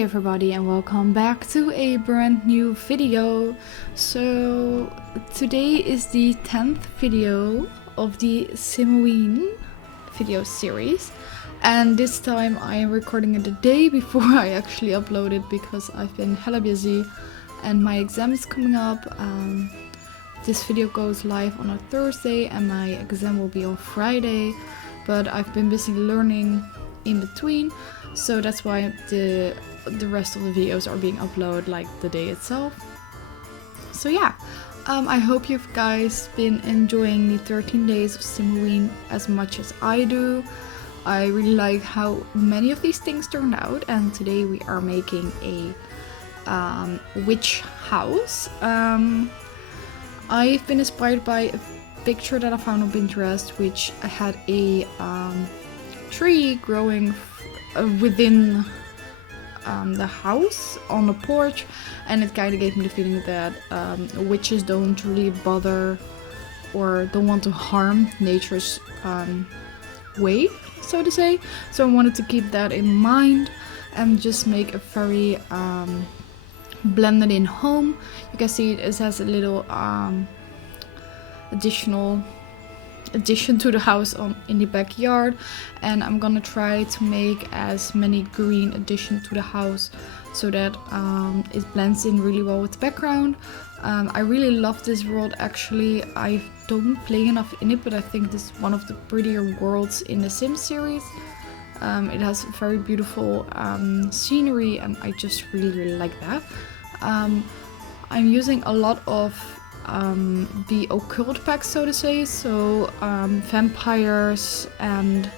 Hey everybody, and welcome back to a brand new video. So today is the 10th video of the WEEN video series, and this time I am recording it the day before I actually upload it because I've been hella busy and my exam is coming up. This video goes live on a Thursday and my exam will be on Friday, but I've been busy learning in between, so that's why the rest of the videos are being uploaded like the day itself. So yeah, I hope you guys been enjoying the 13 days of WEEN as much as I do. I really like how many of these things turned out, and today we are making a witch house. I've been inspired by a picture that I found on Pinterest, which had a tree growing within the house on the porch, and it kind of gave me the feeling that witches don't really bother or don't want to harm nature's way, so to say. So I wanted to keep that in mind and just make a very blended in home. You can see it has a little addition to the house in the backyard, and I'm gonna try to make as many green addition to the house so that it blends in really well with the background. I really love this world. Actually, I don't play enough in it, but I think this is one of the prettier worlds in the Sims series. It has very beautiful scenery, and I just really like that. I'm using a lot of the occult packs, so to say, so vampires, and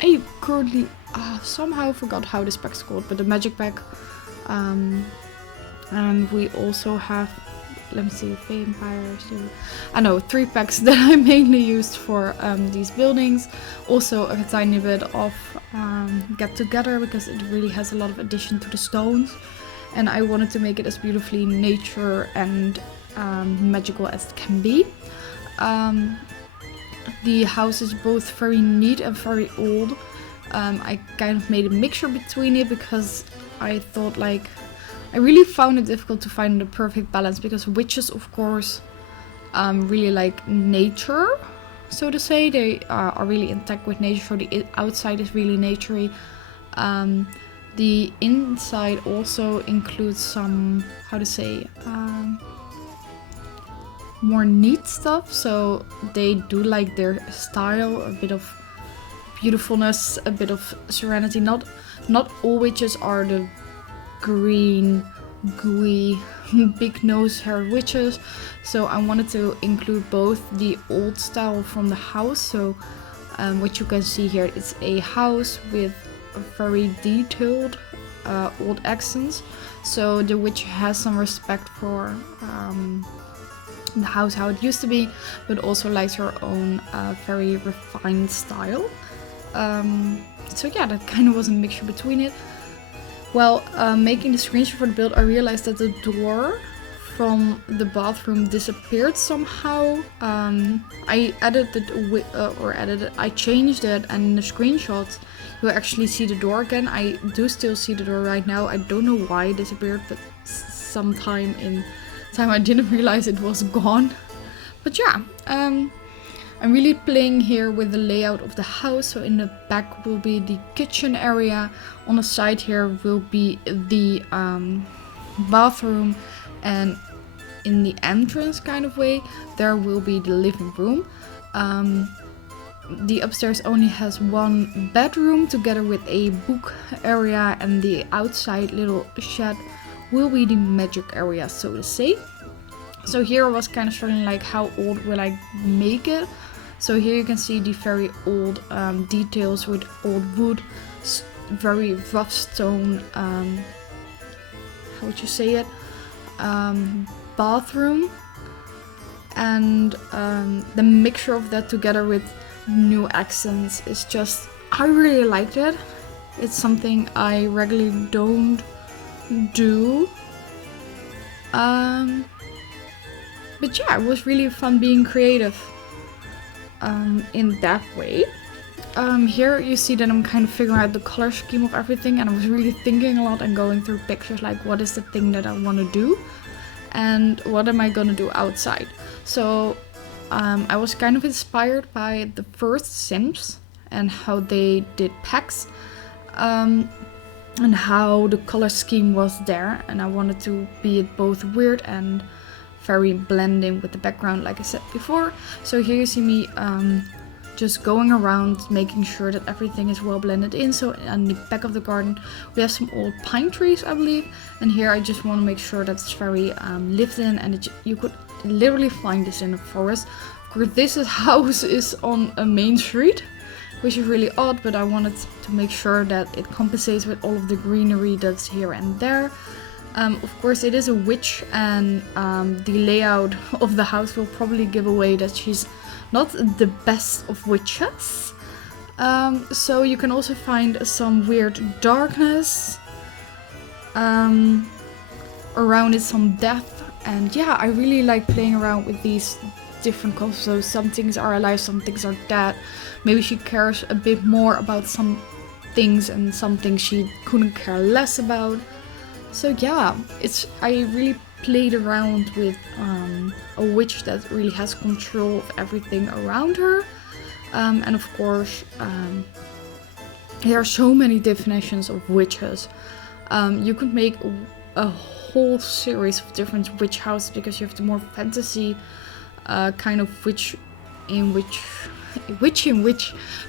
I currently somehow forgot how this pack's called, but the magic pack, and we also have, let me see, vampires, I know, 3 packs that I mainly used for these buildings. Also a tiny bit of get together, because it really has a lot of addition to the stones, and I wanted to make it as beautifully nature and magical as it can be. The house is both very neat and very old. I kind of made a mixture between it because I thought, like, I really found it difficult to find the perfect balance, because witches, of course, really like nature, so to say. They are really intact with nature, so the outside is really naturey. The inside also includes some, how to say, more neat stuff, so they do like their style, a bit of beautifulness, a bit of serenity. Not all witches are the green, gooey, big nose hair witches, so I wanted to include both the old style from the house. So what you can see here, it's a house with very detailed old accents, so the witch has some respect for the house how it used to be, but also likes her own very refined style. So yeah, that kind of was a mixture between it. Well, making the screenshot for the build, I realized that the door from the bathroom disappeared somehow. I I changed it, and in the screenshots you actually see the door again. I do still see the door right now. I don't know why it disappeared, but sometime in time I didn't realize it was gone. But yeah, I'm really playing here with the layout of the house. So in the back will be the kitchen area. On the side here will be the bathroom, and in the entrance kind of way there will be the living room. The upstairs only has 1 bedroom together with a book area, and the outside little shed will be the magic area, so to say. So here I was kind of struggling, like, how old will I make it? So here you can see the very old details with old wood, very rough stone, how would you say it, bathroom, and the mixture of that together with new accents is just, I really liked it. It's something I regularly don't do, but yeah, it was really fun being creative in that way. here you see that I'm kind of figuring out the color scheme of everything, and I was really thinking a lot and going through pictures like what is the thing that I want to do and what am I gonna do outside. So I was kind of inspired by the first Sims and how they did packs and how the color scheme was there, and I wanted to be it both weird and very blending with the background like I said before. So here you see me just going around making sure that everything is well blended in. So on the back of the garden we have some old pine trees, I believe, and here I just want to make sure that it's very lived in, and you could literally find this in a forest. Of course this house is on a main street, which is really odd, but I wanted to make sure that it compensates with all of the greenery that's here and there. Of course it is a witch, and the layout of the house will probably give away that she's not the best of witches. So you can also find some weird darkness around it, some death, and yeah, I really like playing around with these different colors. So some things are alive, some things are dead. Maybe she cares a bit more about some things and some things she couldn't care less about. So yeah, I really played around with a witch that really has control of everything around her. And of course, there are so many definitions of witches. You could make a whole series of different witch houses, because you have the more fantasy kind of witch in which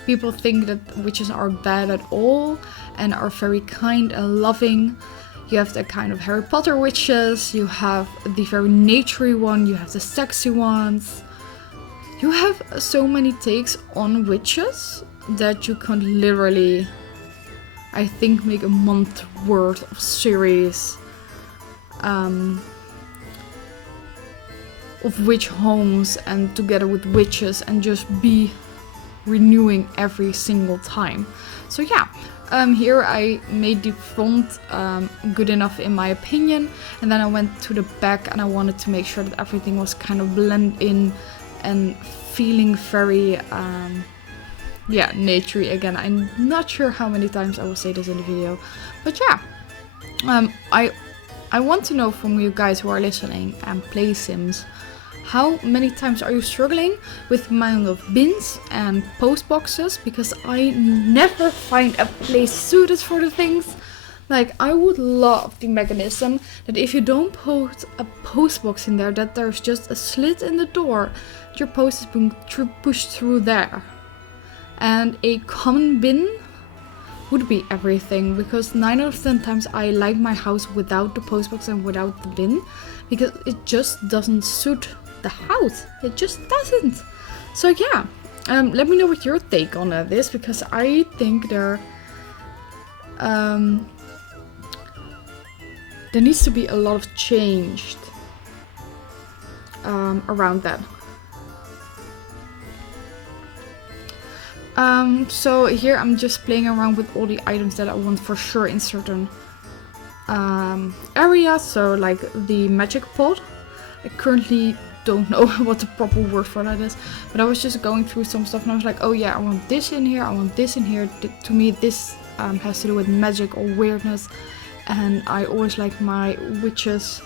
people think that witches are bad at all and are very kind and loving. You have the kind of Harry Potter witches, you have the very naturey one, you have the sexy ones. You have so many takes on witches that you can literally, I think, make a month worth of series of witch homes and together with witches, and just be renewing every single time. So yeah, here I made the front good enough in my opinion, and then I went to the back and I wanted to make sure that everything was kind of blend in and feeling very yeah, naturey again. I'm not sure how many times I will say this in the video, but yeah, I want to know from you guys who are listening and play Sims, how many times are you struggling with the amount of bins and post boxes? Because I never find a place suited for the things. Like, I would love the mechanism that if you don't put a post box in there, that there's just a slit in the door, your post is being pushed through there. And a common bin would be everything, because 9 out of 10 times I like my house without the post box and without the bin, because it just doesn't suit the house. It just doesn't. So yeah, let me know what your take on this, because I think there needs to be a lot of change around that. So here I'm just playing around with all the items that I want for sure in certain areas. So like the magic pot, I currently don't know what the proper word for that is, but I was just going through some stuff and I was like, oh yeah, I want this in here, I want this in here. To me this has to do with magic or weirdness, and I always like my witches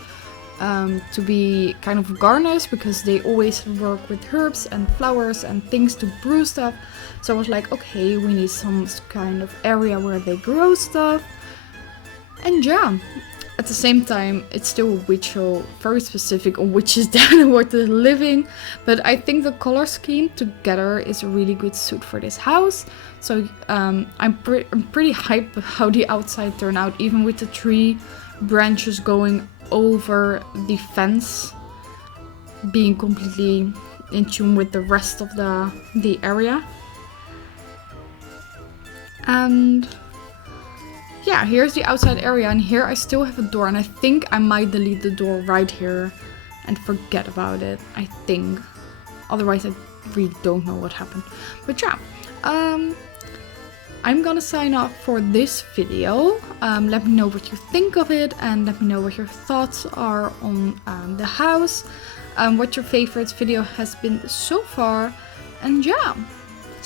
to be kind of gardeners, because they always work with herbs and flowers and things to brew stuff. So I was like, okay, we need some kind of area where they grow stuff. And yeah, at the same time, it's still a witch show, very specific on witches that and what they're living. But I think the color scheme together is a really good suit for this house. So I'm pretty hyped how the outside turned out, even with the tree branches going over the fence, being completely in tune with the rest of the area. And yeah, here's the outside area, and here I still have a door, and I think I might delete the door right here and forget about it, I think. Otherwise I really don't know what happened. But yeah, I'm gonna sign off for this video. Let me know what you think of it, and let me know what your thoughts are on the house, what your favorite video has been so far, and yeah,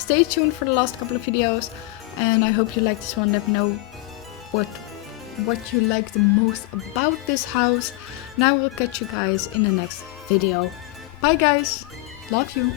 Stay tuned for the last couple of videos, and I hope you like this one. Let me know what you like the most about this house, and I will catch you guys in the next video. Bye guys, love you.